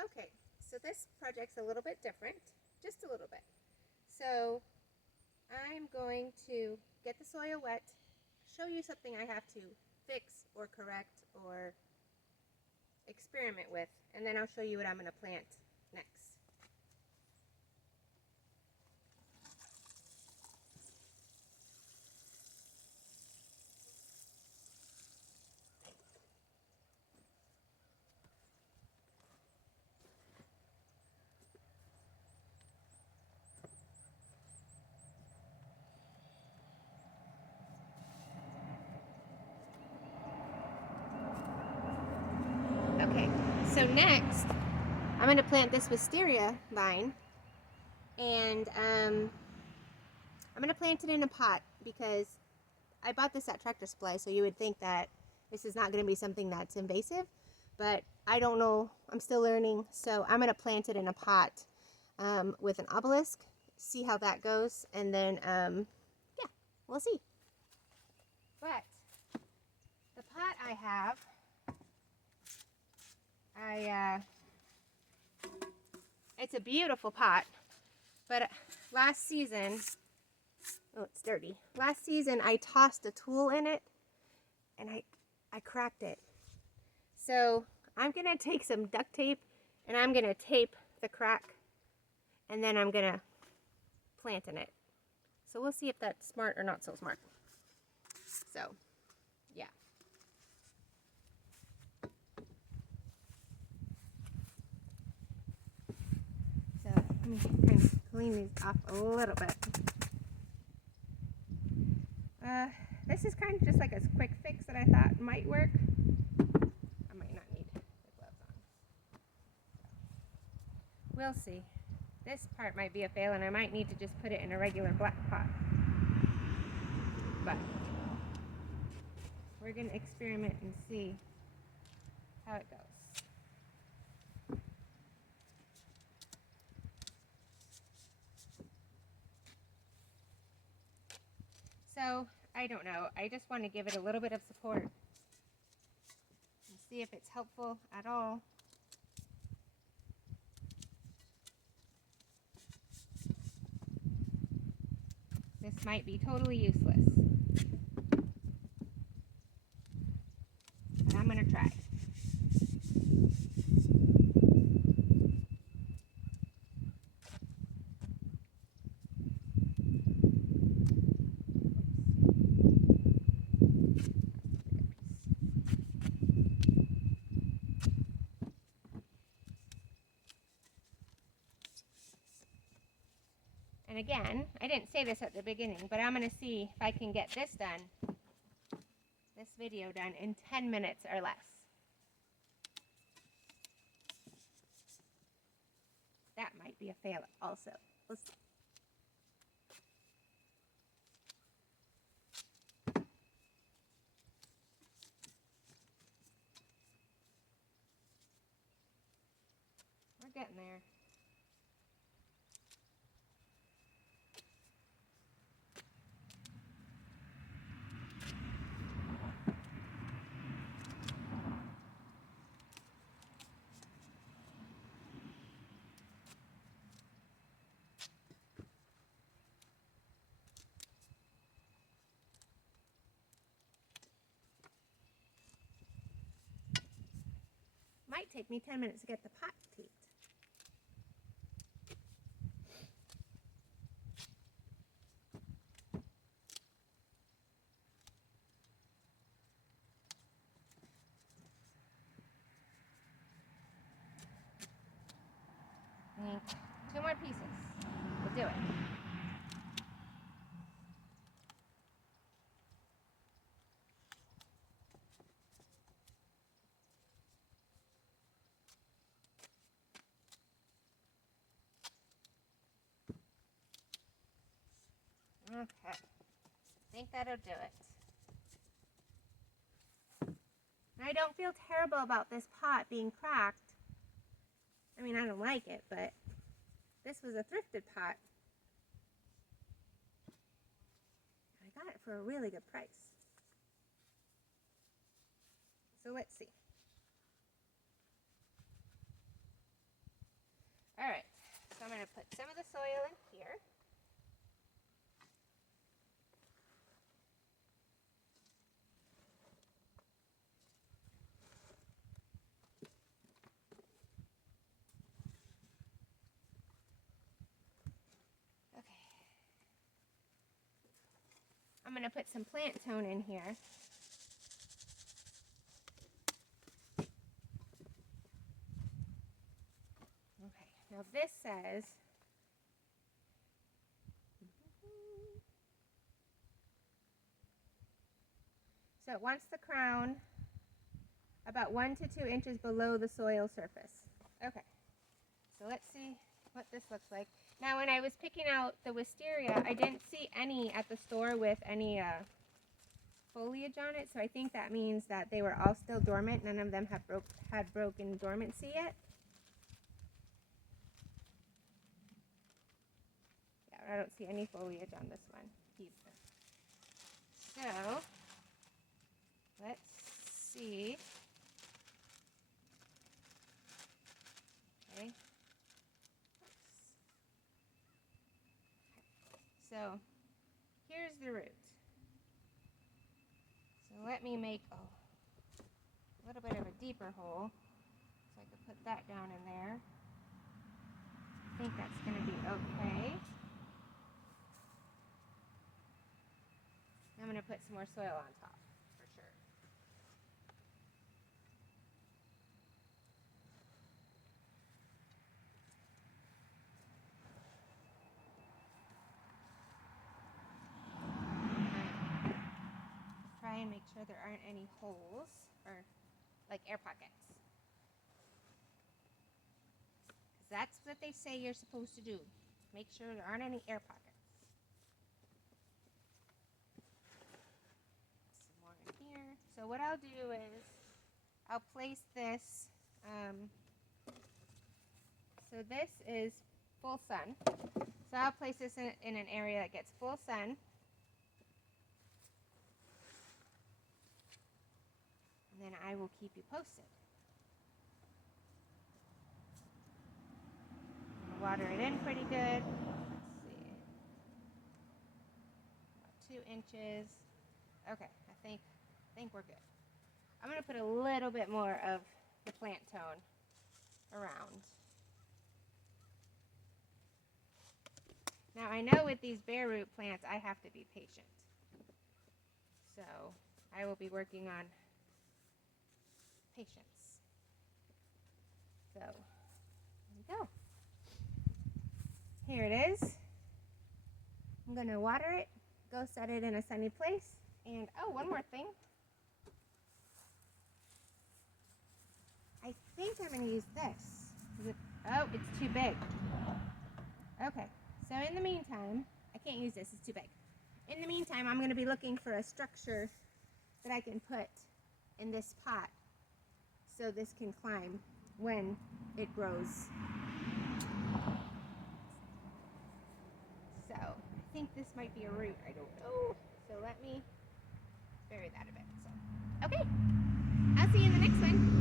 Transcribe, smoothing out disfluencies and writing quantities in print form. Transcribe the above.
Okay, so this project's a little bit different, just a little bit. So I'm going to get the soil wet, show you something I have to fix or correct or experiment with, and then I'll show you what I'm going to plant next. Okay, so next I'm going to plant this wisteria vine, and I'm going to plant it in a pot because I bought this at Tractor Supply, so you would think that this is not going to be something that's invasive, but I don't know. I'm still learning, so I'm going to plant it in a pot with an obelisk, see how that goes, and then, yeah, we'll see. But the pot I have, it's a beautiful pot, but last season, oh, it's dirty. Last season, I tossed a tool in it, and I cracked it. So I'm going to take some duct tape, and I'm going to tape the crack, and then I'm going to plant in it. So we'll see if that's smart or not so smart. So, yeah. So let me kind of clean these off a little bit. This is kind of just like a quick fix that I thought might work. I might not need the gloves on. We'll see. This part might be a fail, and I might need to just put it in a regular black pot. But we're going to experiment and see how it goes. So, I don't know. I just want to give it a little bit of support and see if it's helpful at all. This might be totally useless, but I'm going to try. And again, I didn't say this at the beginning, but I'm going to see if I can get this done, this video done, in 10 minutes or less. That might be a fail also. Let's see. We're getting there. Might take me 10 minutes to get the pot taped. Need 2 more pieces. We'll do it. Okay, I think that'll do it. I don't feel terrible about this pot being cracked. I mean, I don't like it, but this was a thrifted pot. I got it for a really good price. So let's see. Alright, so I'm going to put some of the soil in here. Okay. I'm going to put some plant tone in here. Okay, now this says so it wants the crown about 1 to 2 inches below the soil surface. Okay, so let's see what this looks like. Now when I was picking out the wisteria, I didn't see any at the store with any foliage on it, so I think that means that they were all still dormant. None of them had broken dormancy yet. Yeah, I don't see any foliage on this one either. So let's see. Okay. So here's the root. So let me make a little bit of a deeper hole so I can put that down in there. I think that's going to be okay. I'm going to put some more soil on top for sure. Try and make sure there aren't any holes or like air pockets. That's what they say you're supposed to do. Make sure there aren't any air pockets. Some more in here. So what I'll do is I'll place this. So this is full sun. So I'll place this in an area that gets full sun. And then I will keep you posted. Water it in pretty good. Let's see. About 2 inches. Okay, I think we're good. I'm going to put a little bit more of the plant tone around. Now I know with these bare root plants I have to be patient. So I will be working on patience. So there we go. Here it is. I'm going to water it, go set it in a sunny place, and oh, one more thing. I think I'm going to use this. Oh, it's too big. Okay, so in the meantime, I can't use this, it's too big. In the meantime, I'm going to be looking for a structure that I can put in this pot so this can climb when it grows. So I think this might be a root, I don't know. So let me bury that a bit. So, okay, I'll see you in the next one.